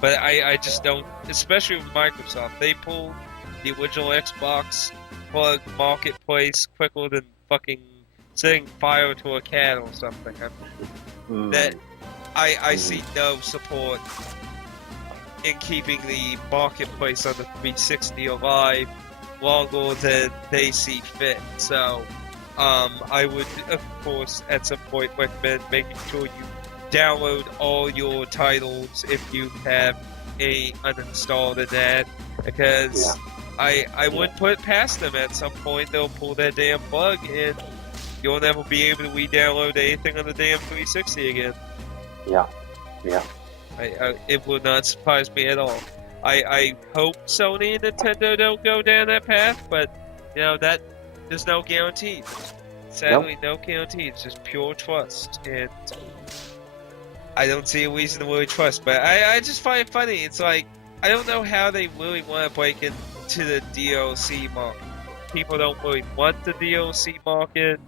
But I just don't, especially with Microsoft. They pulled the original Xbox plug marketplace quicker than fucking setting fire to a cat or something. That I see no support in keeping the marketplace on the 360 alive longer than they see fit. So, I would, of course, at some point recommend making sure you download all your titles if you have a uninstalled in that, because I wouldn't put it past them. At some point they'll pull that damn plug and you'll never be able to re-download anything on the damn 360 again. Yeah. It would not surprise me at all. I hope Sony and Nintendo don't go down that path, but you know that there's no guarantee. Sadly, no guarantee. It's just pure trust, and I don't see a reason to really trust. But I just find it funny. It's like I don't know how they really want to break into the DLC market. People don't really want the DLC market.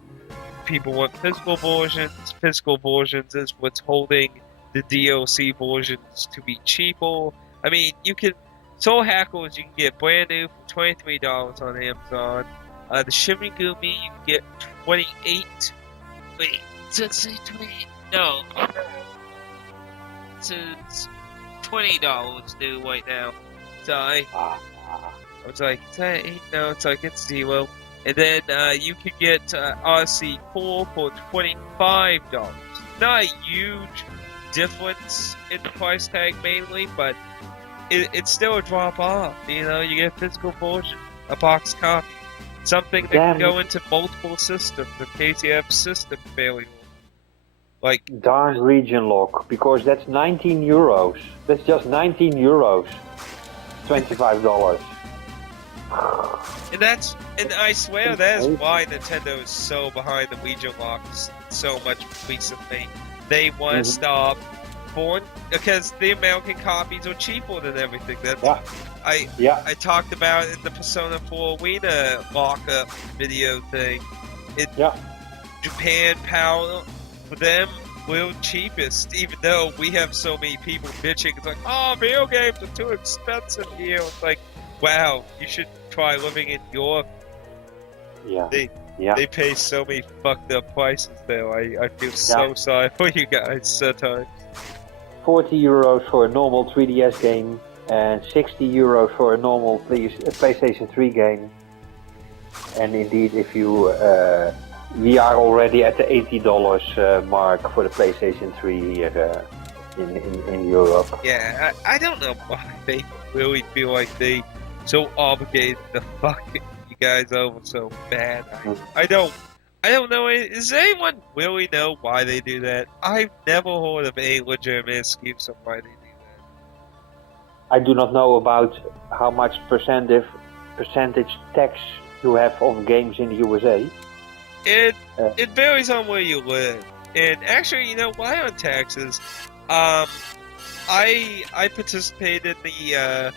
People want physical versions. Physical versions is what's holding the DLC versions to be cheaper. I mean, you can Soul Hackers you can get brand new for $23 on Amazon. The Shimigumi you can get 28. Wait, does it say 28? No, it's $20 new right now. So I was like, is that 8? No, it's like it's 0. And then you can get RC4 for $25. Not a huge difference in the price tag mainly, but it's still a drop off. You know, you get a physical version, a box copy, something that can go into multiple systems in case you have system failure. Like darn region lock, because that's 19 euros. That's just 19 euros. $25. And I swear that is why Nintendo is so behind the region locks so much recently. They want to stop because the American copies are cheaper than everything. I talked about in the Persona 4 Arena lockup video thing. Japan power for them we're cheapest, even though we have so many people bitching. It's like, oh, video games are too expensive here. It's like, wow, you should try living in Europe. They pay so many fucked up prices there. I feel so sorry for you guys sometimes. 40 euros for a normal 3DS game and 60 euros for a normal PlayStation 3 game. And indeed, if you we are already at the $80 mark for the PlayStation 3 here in Europe. Yeah, I don't know why they really feel like they so obligated to fuck you guys over so bad. I don't know. Does anyone really know why they do that? I've never heard of any legitimate excuse of why they do that. I do not know about how much percentage tax you have on games in the USA. It varies on where you live. And actually, you know, why on taxes? I participated in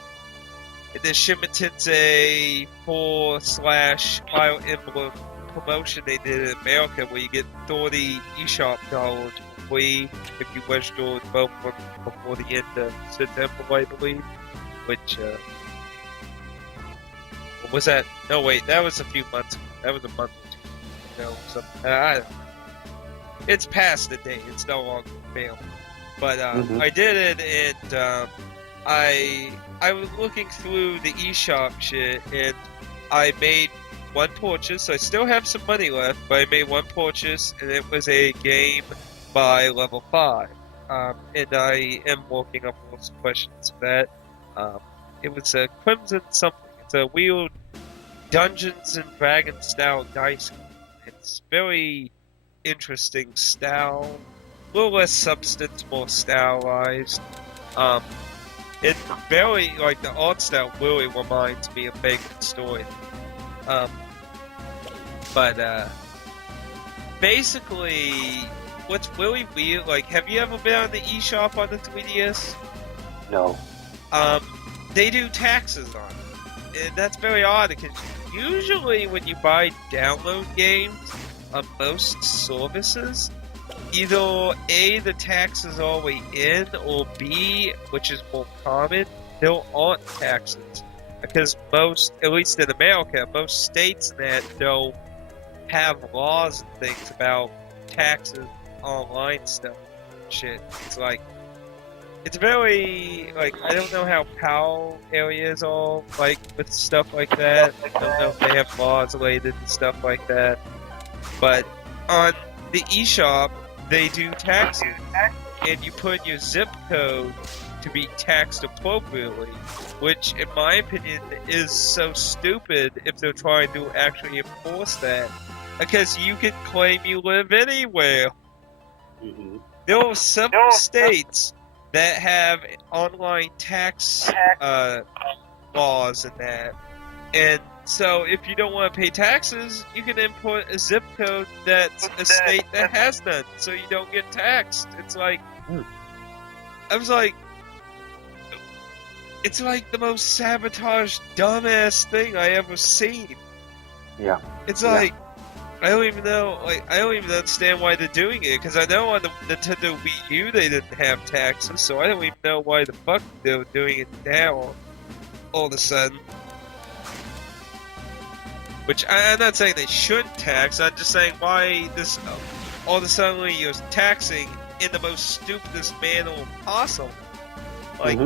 the Shimitense 4/Fire Emblem promotion they did in America, where you get 30 eShop dollars for free if you register both before the end of September, I believe. Which what was that? No, wait, that was a few months ago. That was a month or two ago. I don't know. It's past the day. It's no longer available. But I did it, and I was looking through the eShop shit, and I made one purchase. I still have some money left, but I made one purchase, and it was a game by level 5. And I am working up most questions for that. It was a Crimson something. It's a weird Dungeons and Dragons style dice game. It's very interesting style. A little less substance, more stylized. It very, like, the art style really reminds me of Bacon Story. But basically, what's really weird, like, have you ever been on the eShop on the 3DS? No. They do taxes on it. And that's very odd, because usually when you buy download games on most services, either A, the tax is all the way in, or B, which is more common, there aren't taxes. Because most, at least in America, most states that don't have laws and things about taxes, online stuff, shit. It's like, it's very, like, I don't know how PAL areas are, like, with stuff like that. I don't know if they have laws related to stuff like that. But on the eShop, they do taxes, and you put your zip code to be taxed appropriately, which, in my opinion, is so stupid if they're trying to actually enforce that. Because you can claim you live anywhere. Mm-hmm. There are several states that have online tax laws and that. And so if you don't want to pay taxes, you can input a zip code that's a state that has none, so you don't get taxed. It's like, I was like, it's like the most sabotaged, dumbass thing I ever seen. Yeah. It's like, I don't even know, like, I don't even understand why they're doing it, because I know on the Nintendo Wii U they didn't have taxes, so I don't even know why the fuck they're doing it now, all of a sudden. Which, I'm not saying they shouldn't tax, I'm just saying why this, all of a sudden you're taxing in the most stupidest manner possible. Like,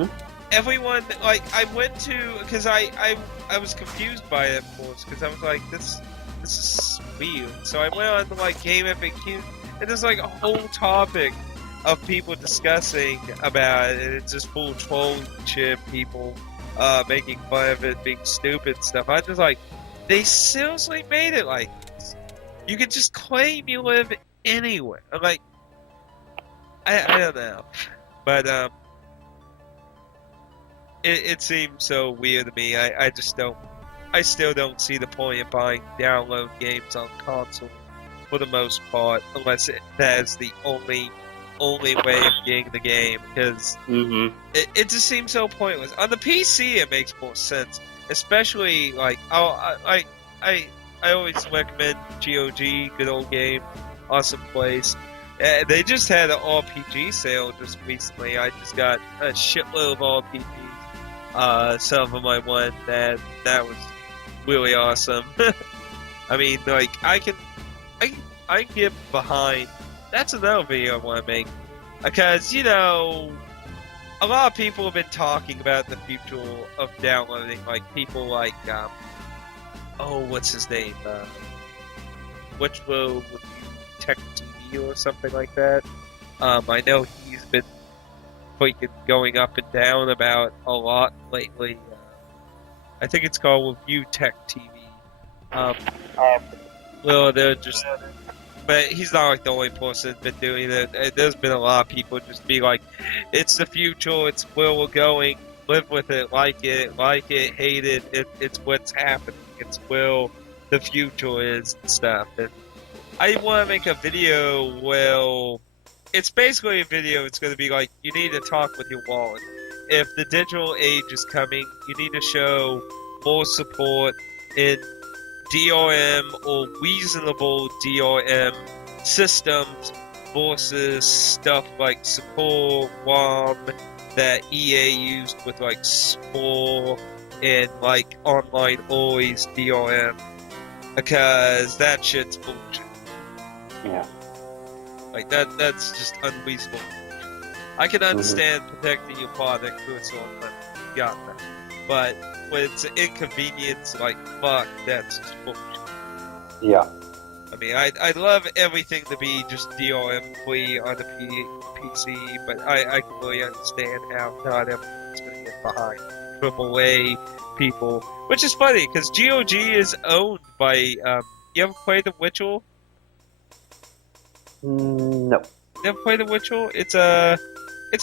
everyone, like, I went to, because I was confused by it at first, because I was like, this is weird. So I went on to, like, Game FAQ, and there's, like, a whole topic of people discussing about it, and it's just full trolling shit, people making fun of it, being stupid and stuff. I just, like, they seriously made it like this. You could just claim you live anywhere. I'm like, I don't know. But, it seems so weird to me. I just don't, I still don't see the point of buying download games on console for the most part, unless that is the only way of getting the game, because it just seems so pointless. On the PC, it makes more sense, especially like I always recommend GOG, good old game, awesome place. They just had an RPG sale just recently. I just got a shitload of RPGs. Some of them I won. That was really awesome. I mean, like, I can get behind. That's another video I want to make, because, you know, a lot of people have been talking about the future of downloading, like people like what's his name? Which will Tech TV or something like that. I know he's been freaking going up and down about a lot lately. I think it's called Review Tech TV. Well, they're just, but he's not like the only person that's been doing it. There's been a lot of people just be like, it's the future, it's where we're going, live with it, like it, hate it, it's what's happening, it's where the future is and stuff. And I want to make a video where it's basically a video. It's going to be like, you need to talk with your wallet. If the digital age is coming, you need to show more support in DRM or reasonable DRM systems versus stuff like Spore, ROM that EA used with like Spore and like online always DRM, because that shit's bullshit. Yeah. Like that's just unreasonable. I can understand protecting your product through its own limit. Got that. But when it's an inconvenience, like, fuck, that's just bullshit. Yeah. I mean, I'd love everything to be just DRM free on the PC, but I can really understand how not everyone's going to get behind AAA people. Which is funny, because GOG is owned by, you ever played The Witcher? No. Never played The Witcher? It's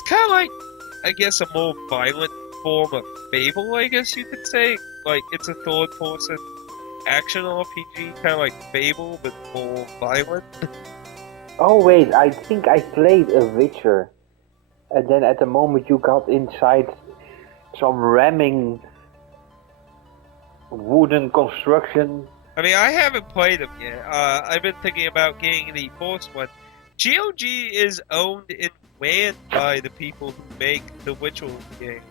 kind of like, I guess, a more violent form of Fable, I guess you could say. Like, it's a third-person action RPG, kind of like Fable, but more violent. Oh wait, I think I played a Witcher, and then at the moment you got inside some ramming wooden construction. I mean, I haven't played them yet. I've been thinking about getting the first one, GOG is owned and ran by the people who make the Witcher games.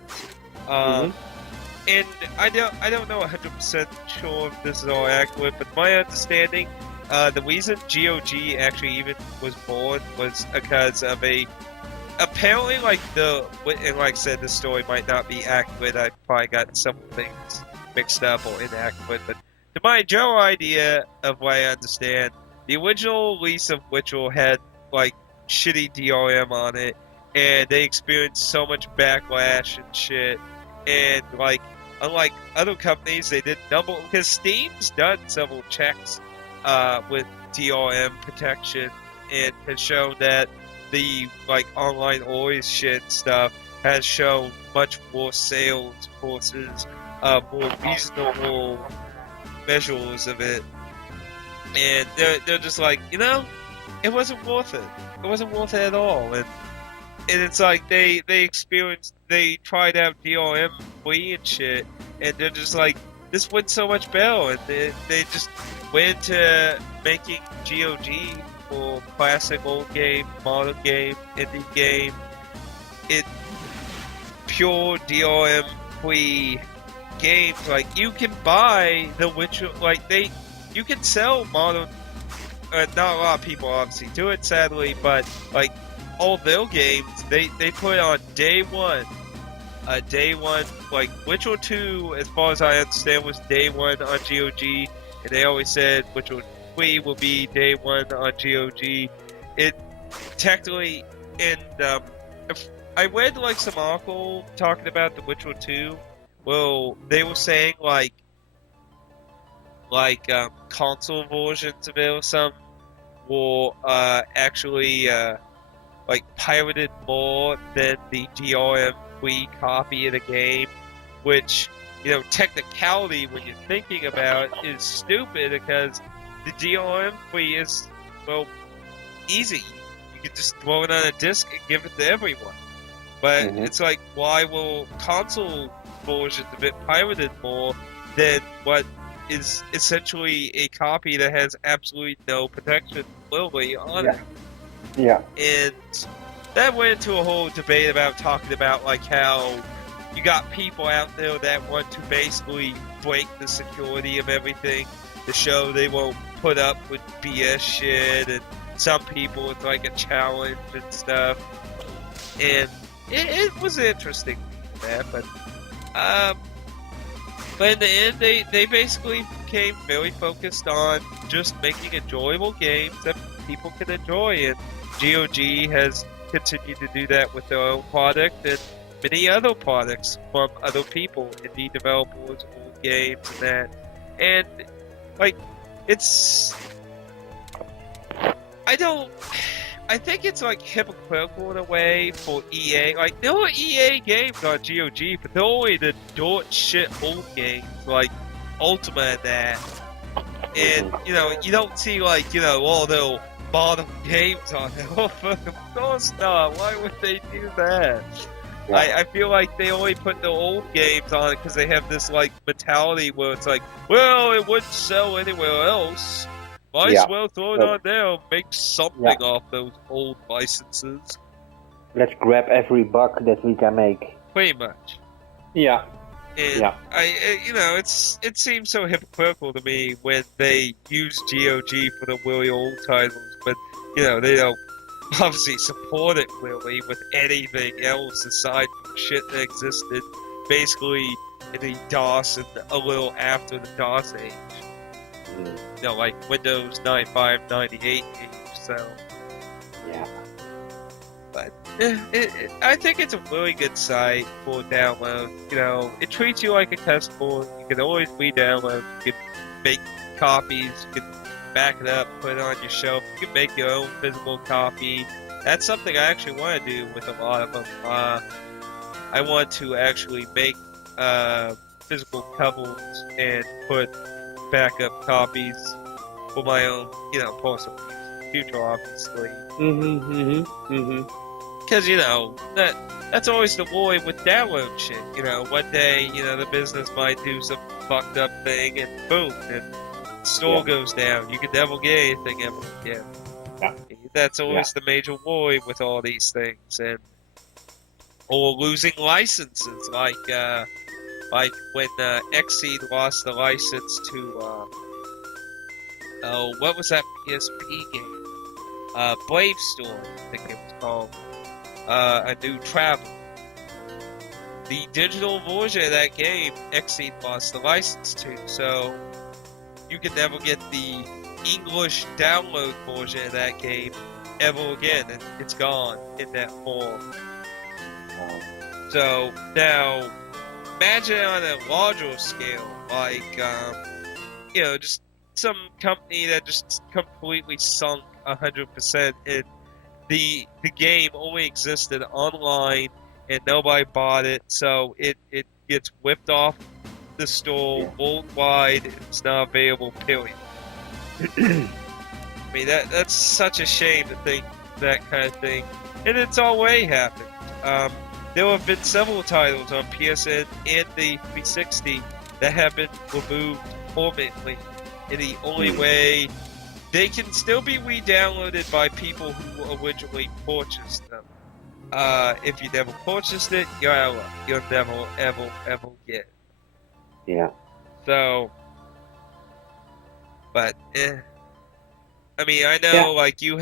And I don't know 100% sure if this is all accurate, but my understanding, the reason GOG actually even was born was because of apparently, like, and like I said, the story might not be accurate. I probably got some things mixed up or inaccurate, but to my general idea of what I understand, the original release of Witcher had, like, shitty DRM on it, and they experienced so much backlash and shit, and, like, unlike other companies, they did because Steam's done several checks with DRM protection, and has shown that the, like, online always shit stuff has shown much more sales forces, more reasonable measures of it, and they're just like, it wasn't worth it. It wasn't worth it at all, and it's like they tried out DRM free and shit, and they're just like, this went so much better, and they just went to making GOG for classic old game, modern game, indie game, pure DRM free games. Like, you can buy The Witcher, like, you can sell modern, not a lot of people obviously do it, sadly, but, like, all their games, they put on day one, like, Witcher 2, as far as I understand, was day one on GOG, and they always said Witcher 3 will be day one on GOG. It technically, and I read, like, some article talking about The Witcher 2. Well, they were saying, like console versions of it or something were actually like pirated more than the DRM-free copy of the game, which, technicality, when you're thinking about it, is stupid, because the DRM-free is, well, easy. You can just throw it on a disc and give it to everyone. But it's like, why will console versions of it pirated more than what is essentially a copy that has absolutely no protection literally on it? Yeah. And that went into a whole debate about talking about, like, how you got people out there that want to basically break the security of everything to show they won't put up with BS shit, and some people, it's like a challenge and stuff. And it was interesting, that, but in the end, they basically became very focused on just making enjoyable games that people can enjoy, and GOG has continued to do that with their own product and many other products from other people, indie developers, old games, and that. And, like, I think it's, like, hypocritical in a way for EA. Like, there were EA games on GOG, but they're only the dirt shit old games, like Ultima and that. And, you don't see, like, all their modern games on there. Oh, of course not. Why would they do that? Yeah. I feel like they only put the old games on it because they have this, like, mentality where it's like, well, it wouldn't sell anywhere else. Might as well throw it on there and make something off those old licenses. Let's grab every buck that we can make. Pretty much. Yeah. And it seems so hypocritical to me when they use GOG for the really old titles, but, they don't obviously support it really with anything else aside from shit that existed basically in the DOS and a little after the DOS age. Like Windows 95, 98 age, so. Yeah. But I think it's a really good site for download. It treats you like a customer. You can always re-download. You can make copies. You can back it up, put it on your shelf. You can make your own physical copy. That's something I actually want to do with a lot of them. I want to actually make physical covers and put backup copies for my own, personal future, obviously. Because, that's always the worry with download shit. One day, the business might do some fucked up thing, and boom, and the store goes down. You can never get anything ever again. Yeah. That's always the major worry with all these things, and or losing licenses, like when Xseed lost the license to oh, what was that PSP game? Brave Storm, I think it was called. A New Travel. The digital version of that game, Xseed lost the license to, so you can never get the English download version of that game ever again, and it's gone in that form. So now, imagine on a larger scale, like just some company that just completely sunk 100%, and the game only existed online and nobody bought it, so it gets whipped off the store worldwide and it's not available, period. I mean, that's such a shame to think that kind of thing, and it's already happened. There have been several titles on PSN and the 360 that have been removed permanently, and the only way they can still be re-downloaded by people who originally purchased them. If you never purchased it, you'll never, ever get it. Yeah. So, but, I mean, I know, like, you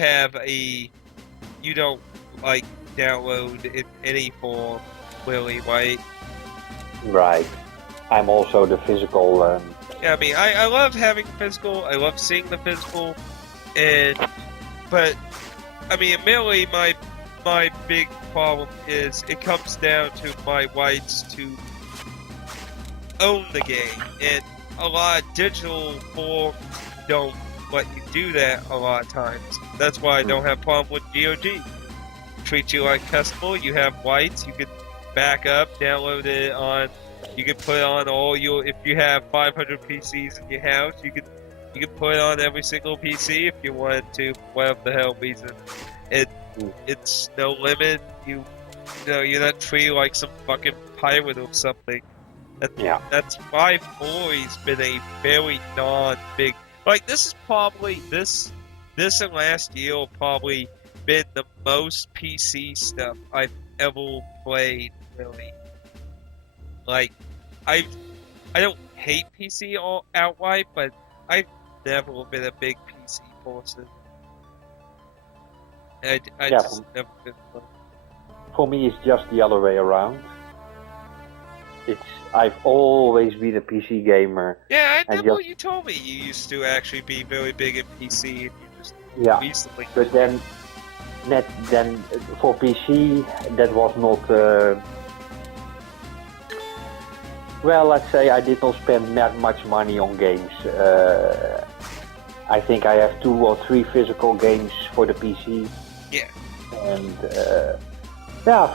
don't, like, download in any form, really, right? Right. I'm also the physical... Yeah, I mean, I love having physical, I love seeing the physical, but, I mean, admittedly, my big problem is it comes down to my rights to own the game, and a lot of digital forms don't let you do that a lot of times. That's why I don't have a problem with GOG. Treat you like a customer, you have rights, you can back up, download it on, you can put it on all your, if you have 500 PCs in your house, you can put it on every single PC if you wanted to, whatever the hell reason. It's no limit. You're not treated like some fucking pirate or something. That's why I've always been a very non-big. Like, this is probably this and last year have probably been the most PC stuff I've ever played. Really, like, I don't hate PC all outright, but I've never been a big PC person. I just never been. For me, it's just the other way around. I've always been a PC gamer. Yeah, I remember you told me you used to actually be very big in PC, and you just recently. But then for PC, that was not. Well, let's say I did not spend that much money on games. I think I have 2 or 3 physical games for the PC. Yeah. And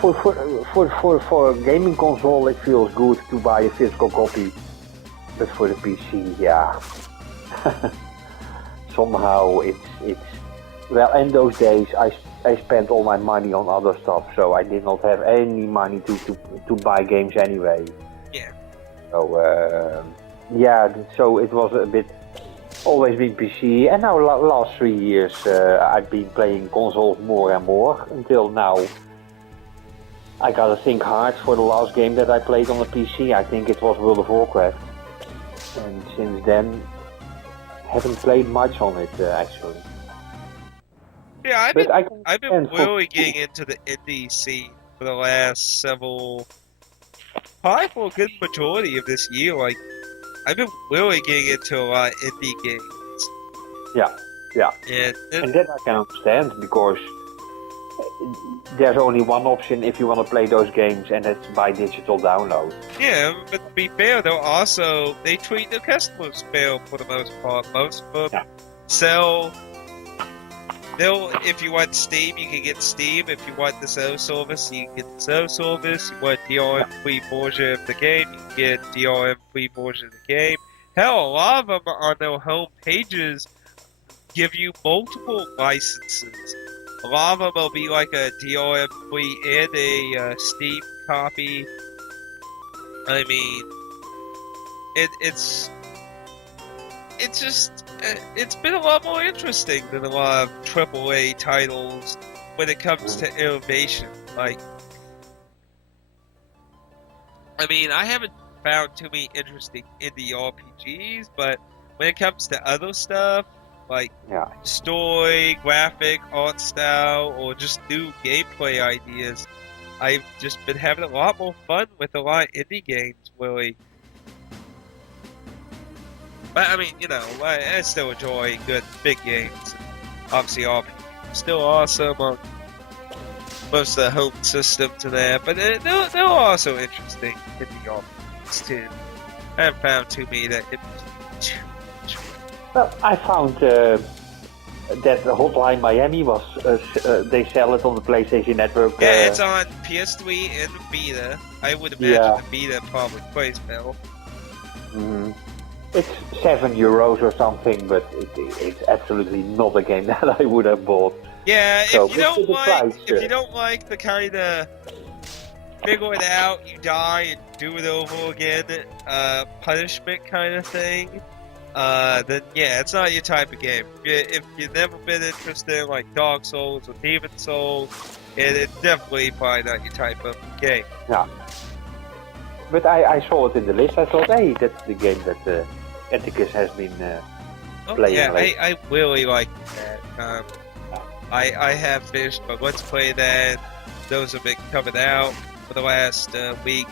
for a gaming console, it feels good to buy a physical copy. But for the PC, somehow it's well. In those days, I spent all my money on other stuff, so I did not have any money to buy games anyway. Yeah. So so it was a bit. Always been PC, and now last 3 years I've been playing consoles more and more until now. I gotta think hard for the last game that I played on the PC. I think it was World of Warcraft, and since then haven't played much on it actually. Yeah, I've been really getting into the indie scene for the last probably for a good majority of this year. Like, I've been really getting into a lot of indie games. Yeah. And that I can understand, because there's only one option if you want to play those games, and that's buy digital download. Yeah, but to be fair, they treat their customers fair for the most part. Most of them sell. If you want Steam, you can get Steam. If you want the sell service, you can get the sell service. You want DRM free version of the game, you can get DRM free version of the game. Hell, a lot of them on their home pages give you multiple licenses. A lot of them will be like a DRM free and a Steam copy. I mean, it's just it's been a lot more interesting than a lot of AAA titles when it comes to innovation. Like, I mean, I haven't found too many interesting indie RPGs, but when it comes to other stuff like story, graphic, art style, or just new gameplay ideas, I've just been having a lot more fun with a lot of indie games, really. But I mean, you know, I still enjoy good big games. Obviously, RPGs are still awesome on most of the home systems and that, but they're also interesting indie RPGs too. I haven't found too many that interest me too much. Well, I found that Hotline Miami was they sell it on the PlayStation Network. Yeah, it's on PS3 and Vita. I would imagine the Vita probably plays better. It's €7 or something, but it's absolutely not a game that I would have bought. Yeah, so if you don't like the kind of figure it out, you die and do it over again, punishment kind of thing, then yeah, it's not your type of game. If you've never been interested in like Dark Souls or Demon Souls, it's definitely probably not your type of game. Yeah. But I saw it in the list. I thought, hey, that's the game that Atticus has been playing. Yeah, I really like that. I have finished my Let's Play that. Those have been coming out for the last week,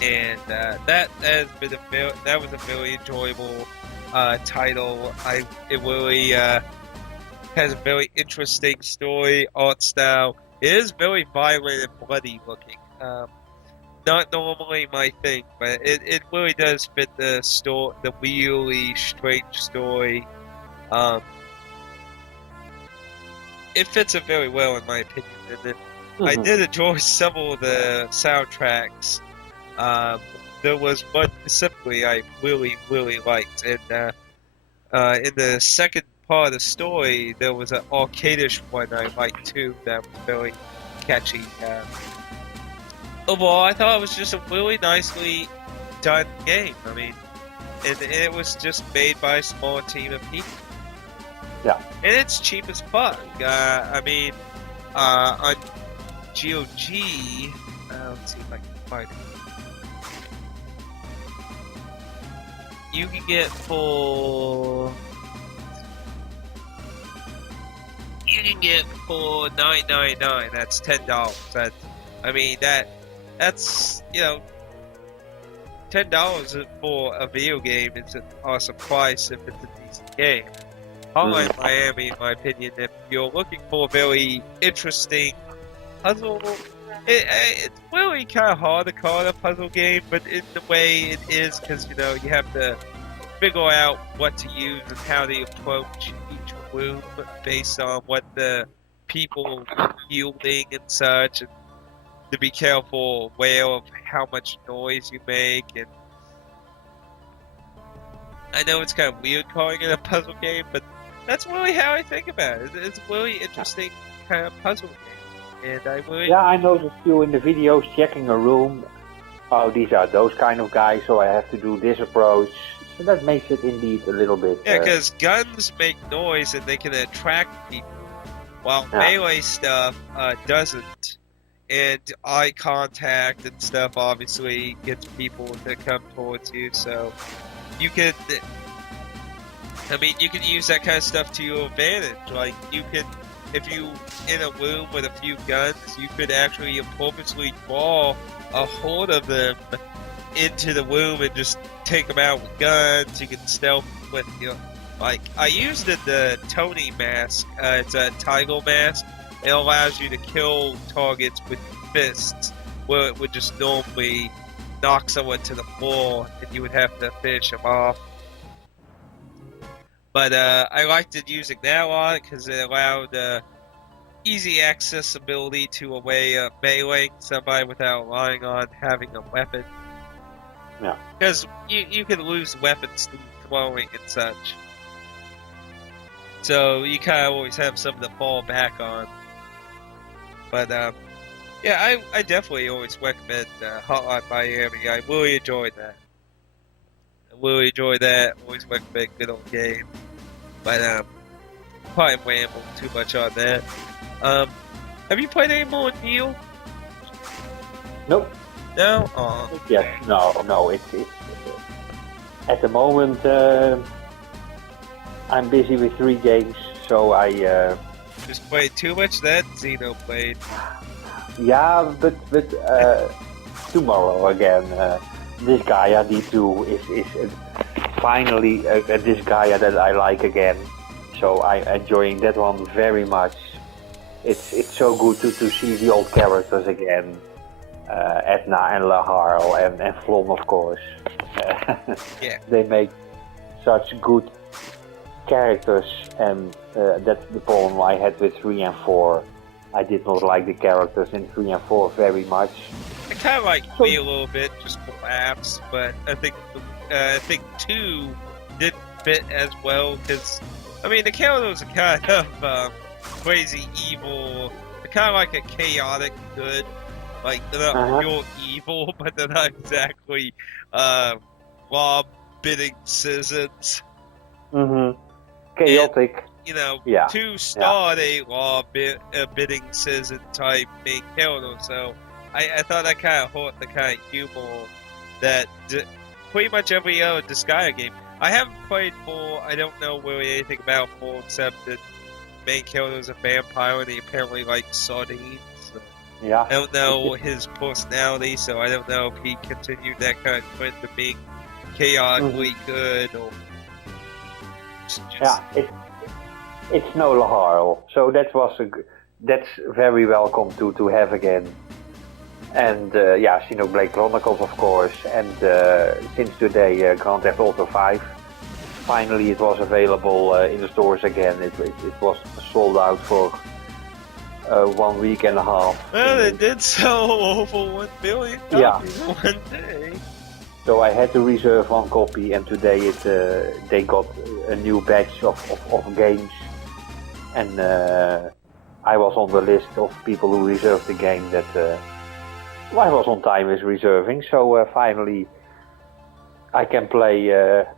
and that has been that was a very enjoyable title. It really has a very interesting story, art style. It is very violent and bloody looking. Not normally my thing, but it really does fit the really strange story. It fits it very well in my opinion, and I did enjoy several of the soundtracks. There was one specifically I really, really liked, and in the second part of the story, there was an arcadish one I liked too that was very catchy. Overall, I thought it was just a really nicely done game. I mean, and it was just made by a small team of people. Yeah. And it's cheap as fuck. I mean, on GOG, let's see if I can find it. You can get for $9.99. That's $10. That's you know, $10 for a video game is an awesome price if it's a decent game. Hotline Miami, in my opinion, if you're looking for a very interesting puzzle, it's really kind of hard to call it a puzzle game, but in the way it is, because you know you have to figure out what to use and how to approach each room based on what the people are yielding and such, and to be careful, aware of how much noise you make. And I know it's kind of weird calling it a puzzle game, but that's really how I think about it. It's a really interesting kind of puzzle game, and I really I noticed you in the videos checking a room. Oh, these are those kind of guys, so I have to do this approach. So that makes it indeed a little bit. Yeah, because guns make noise and they can attract people, while melee stuff doesn't. And eye contact and stuff obviously gets people to come towards you, so you can use that kind of stuff to your advantage. Like, you can, if you in a room with a few guns, you could actually purposely draw a horde of them into the room and just take them out with guns. You can stealth with, you know, like, I used the Tony mask. It's a tiger mask. It allows you to kill targets with fists, where it would just normally knock someone to the floor and you would have to finish them off. But I liked it using that a lot because it allowed easy accessibility to a way of meleeing somebody without relying on having a weapon. Yeah. Because you can lose weapons through throwing and such. So you kind of always have something to fall back on. But yeah, I definitely always recommend Hotline Miami. I really enjoyed that. really enjoy that. Always recommend good old game. But probably ramble too much on that. Have you played any more Neil? Nope. No? Oh. Yes. No. It's at the moment I'm busy with 3 games, so I Just played too much that Xeno played. yeah, but tomorrow again. This Gaia D2 is finally this Gaia that I like again. So I'm enjoying that one very much. It's so good to see the old characters again. Edna and Laharl and Flom, of course. Yeah. They make such good characters, and that's the problem I had with 3 and 4. I did not like the characters in 3 and 4 very much. I kind of like 3 a little bit, just for laughs, but I think 2 didn't fit as well, because, I mean, the characters are kind of crazy evil. They're kind of like a chaotic good. Like, they're not real evil, but they're not exactly law-bidding citizens. Mm-hmm. Chaotic. And, you know, yeah. 2 starred a law-bidding citizen type main character, so I thought that kind of hurt the kind of humor that pretty much every other Disgaea game. I haven't played 4, I don't know really anything about 4 except that main character is a vampire and he apparently likes sardines. Yeah. I don't know his personality, so I don't know if he continued that kind of trend of being chaotically good or just... Yeah, it's no Laharl, so that's very welcome to have again. And Xenoblade Chronicles, of course, and since today Grand Theft Auto 5. Finally, it was available in the stores again. It was sold out for 1 week and a half. Well, it did sell over 1 billion copies in one day. So I had to reserve 1 copy, and today they got a new batch of games, and I was on the list of people who reserved the game that I was on time with reserving. So finally, I can play a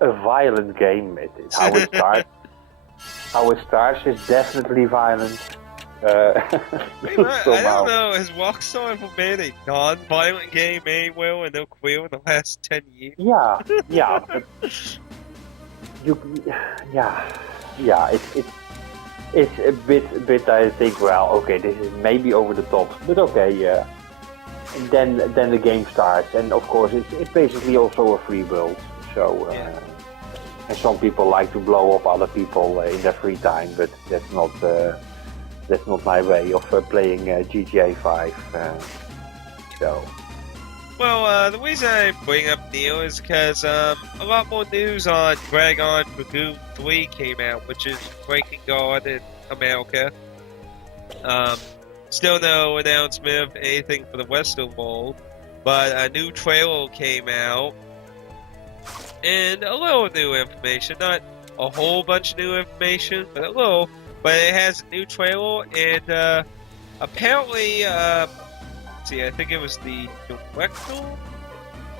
violent game. How it starts. How it starts is definitely violent. I don't know, has Rockstar ever made a non-violent game anywhere in their career in the last 10 years? Yeah, but it's a bit. I think, well, okay, this is maybe over the top, but okay, yeah. Then the game starts, and of course it's basically also a free world. So, and some people like to blow up other people in their free time, but that's not my way of playing GTA 5. Well, the reason I bring up Neil is because a lot more news on Dragon Dragoon 3 came out, which is Breaking Guard in America. Still no announcement of anything for the Western world, but a new trailer came out. And a little new information, not a whole bunch of new information, but a little. But it has a new trailer, and apparently, I think it was the director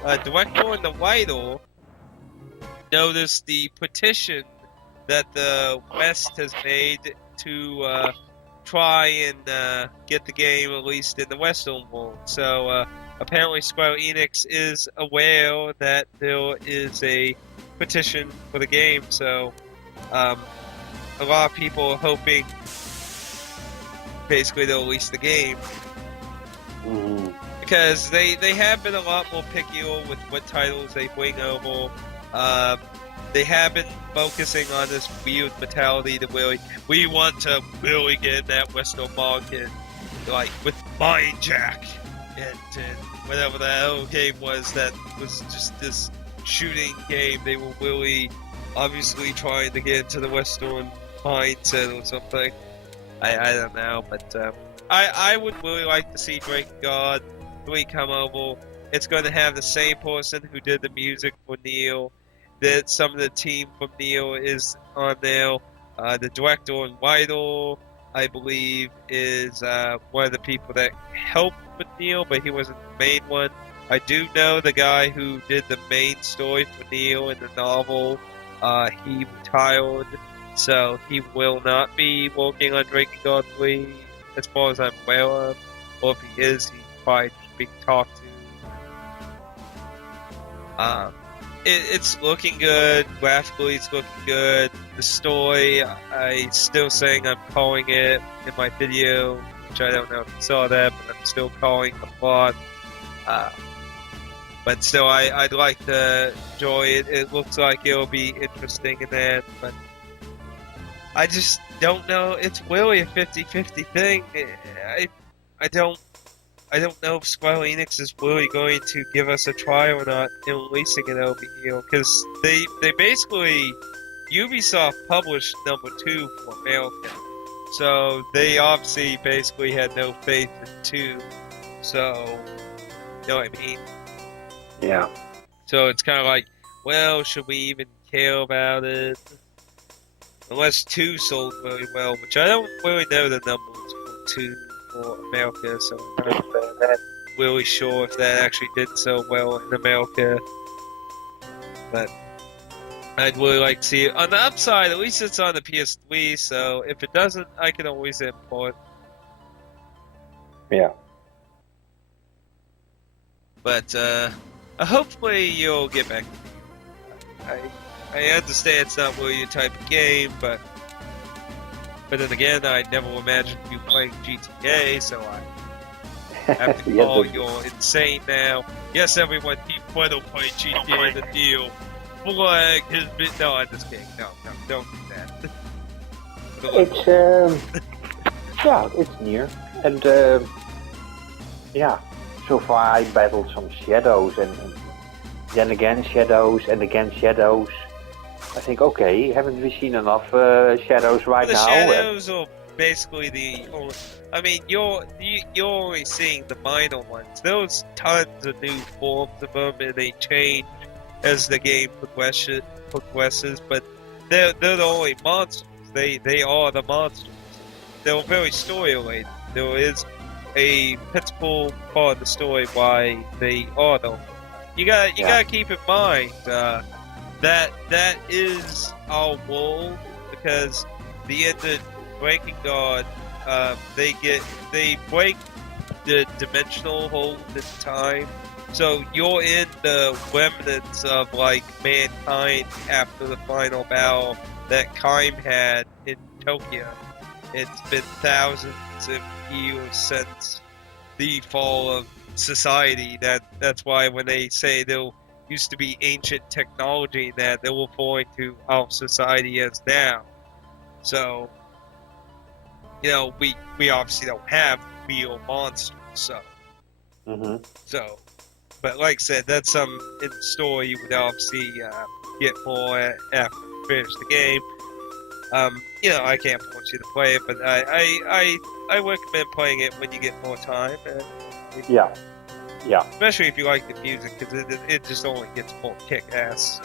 and the writer noticed the petition that the West has made to try and get the game released in the Western world. So, apparently Square Enix is aware that there is a petition for the game, so a lot of people are hoping basically they'll release the game. Because they have been a lot more pickier with what titles they bring over. They have been focusing on this weird mentality that we want to really get in that Western market, like with Mind Jack. And whatever the hell game was that was just this shooting game, they were really obviously trying to get into the Western mindset or something. I don't know, but I would really like to see Breaking God 3 come over. It's going to have the same person who did the music for Neo. That some of the team from Neo is on there. The director and writer, I believe, is one of the people that helped with Neo, but he wasn't the main one. I do know the guy who did the main story for Neil in the novel. He retired, so he will not be working on Drinking God 3, as far as I'm aware of. Or if he is, he's probably being talked to. It's looking good. Graphically, it's looking good. The story, I still saying I'm calling it in my video, which I don't know if you saw that, but I'm still calling the plot. But still, I'd like to enjoy it. It looks like it'll be interesting in that, but I just don't know. It's really a 50-50 thing. I don't know if Square Enix is really going to give us a try or not in releasing it over here, because they basically, Ubisoft published number 2 for America, so they obviously basically had no faith in 2, so, you know what I mean? Yeah. So it's kind of like, well, should we even care about it? Unless 2 sold very well, which I don't really know the numbers for 2 for America, so I'm not really sure if that actually did so well in America. But I'd really like to see it. On the upside, at least it's on the PS3, so if it doesn't, I can always import. Yeah. But hopefully you'll get back. I understand it's not really your type of game, but then again, I never imagined you playing GTA, so I have to call you're insane now. Yes, everyone, people don't play GTA the deal. Flag has been. No, I'm just kidding. No, don't do that. It's yeah, it's near, and yeah. So far, I battled some shadows, and then again shadows, and again shadows. I think, okay, haven't we seen enough shadows right now? The shadows are basically the only. I mean, you're only seeing the minor ones. There's tons of new forms of them, and they change as the game progresses. But they're the only monsters. They are the monsters. They're very story related. There is a principal part of the story why they are them. You gotta keep in mind that is our world, because the end of Breaking God, they break the dimensional hold in time. So you're in the remnants of like mankind after the final battle that Kaim had in Tokyo. It's been thousands of years since the fall of society. That's why when they say there used to be ancient technology that they were referring to our society as now. So, you know, we obviously don't have real monsters. So, so, but like I said, that's some in the story you would obviously get more after you finish the game. You know, I can't force you to play it, but I recommend playing it when you get more time. Yeah. Especially if you like the music, because it just only gets more kick-ass.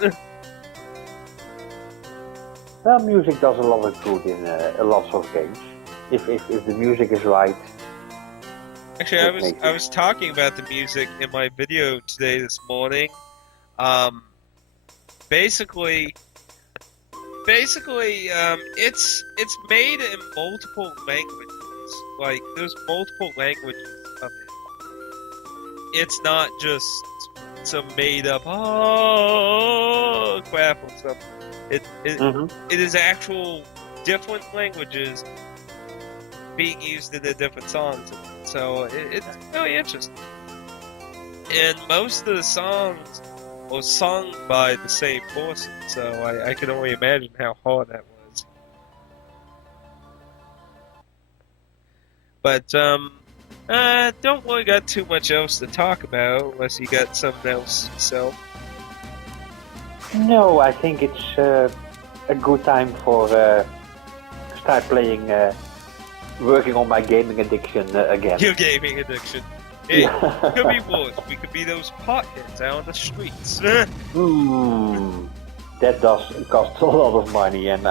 Well, music does a lot of good in a lot of games. If the music is right. Actually, I was talking about the music in my video today this morning. Basically, it's made in multiple languages. Like, there's multiple languages of it. It's not just some made up crap or something. It is actual different languages being used in the different songs. So it's really interesting. And most of the songs were sung by the same person, so I can only imagine how hard that was. But don't really got too much else to talk about unless you got something else yourself. No, I think it's a good time for start playing, working on my gaming addiction again. Your gaming addiction. Hey, it could be worse. We could be those potheads out on the streets. That does cost a lot of money, and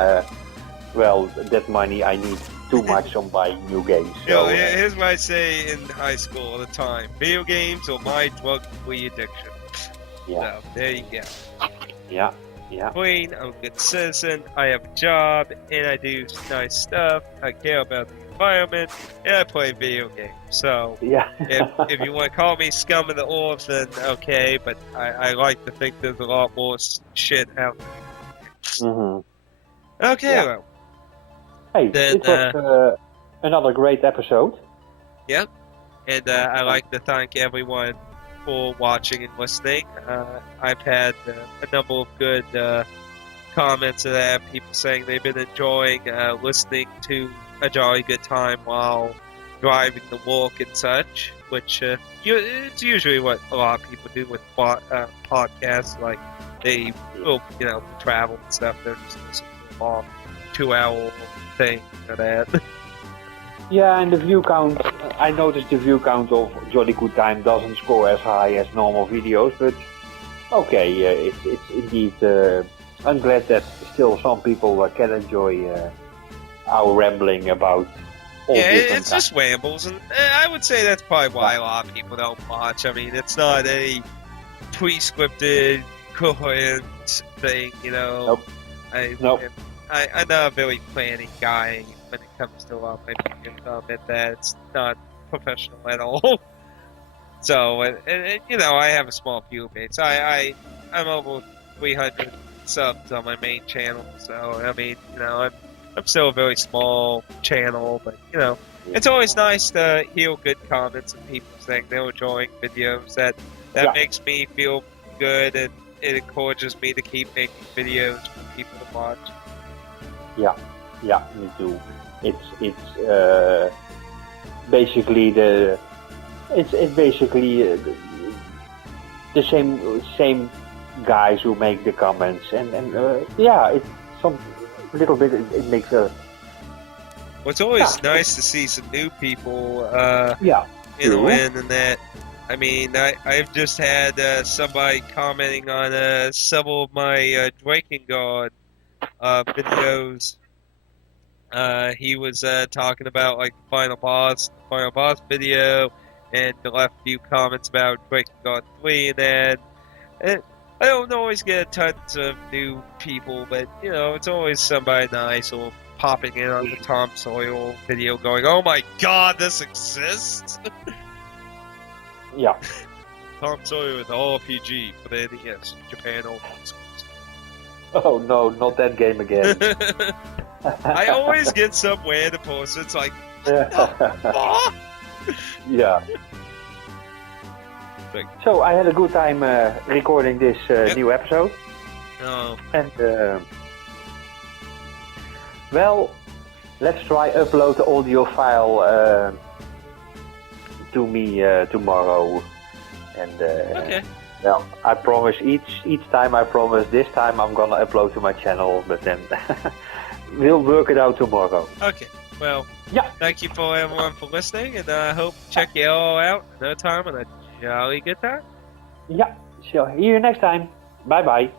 well, that money I need too much on buying new games. So, here's what I say in high school all the time: video games are my drug-free addiction. yeah, So there you go. yeah, yeah, Clean, I'm a good citizen, I have a job, and I do nice stuff, I care about the environment, and I play video games. So, yeah. if you want to call me scum of the earth, then okay, but I like to think there's a lot more shit out there. Mhm. Okay, Yeah. well, Hey, then, it was another great episode. yep, and I like to thank everyone for watching and listening. I've had a number of good comments of that, people saying they've been enjoying listening to A Jolly Good Time while driving to work and such, which it's usually what a lot of people do with podcasts. Like they will, travel and stuff. They're just listening to a long 2-hour thing for that. Yeah, and the view count, I noticed the view count of Jolly Good Time doesn't score as high as normal videos, but okay, it's indeed, I'm glad that still some people can enjoy our rambling about all different It's just rambles, and I would say that's probably why a lot of people don't watch. I mean, it's not a pre-scripted, coherent thing, Nope. Nope. I'm not a very planning guy when it comes to my opinion comment that it's not professional at all. So, and I have a small view base. I'm over 300 subs on my main channel, so I mean, I'm still a very small channel, but it's always nice to hear good comments and people saying they're enjoying videos. That makes me feel good, and it encourages me to keep making videos for people to watch. Yeah, me too. It's basically it's basically the same guys who make the comments, and it's some little bit. It makes a. Well, it's always nice to see some new people. True. And that. I mean, I've just had somebody commenting on several of my Drinking Guard videos. He was talking about like the final boss video, and left a few comments about Breaking Dawn 3 and that. And I don't always get tons of new people, but it's always somebody nice or popping in on the Tom Sawyer video going, "Oh my god, this exists!" Yeah. Tom Sawyer with the RPG for the NES, Japan only. Oh no, not that game again. I always get some random person. It's like, yeah. So I had a good time recording this new episode. Oh. And well, let's try upload the audio file to me tomorrow. And Okay. well, I promise each time I promise this time I'm gonna upload to my channel, but then we'll work it out tomorrow. Okay. Well, yeah. Thank you for everyone for listening, and I hope check you all out another time on A Jolly Good Time. Yeah. So see you next time. Bye bye.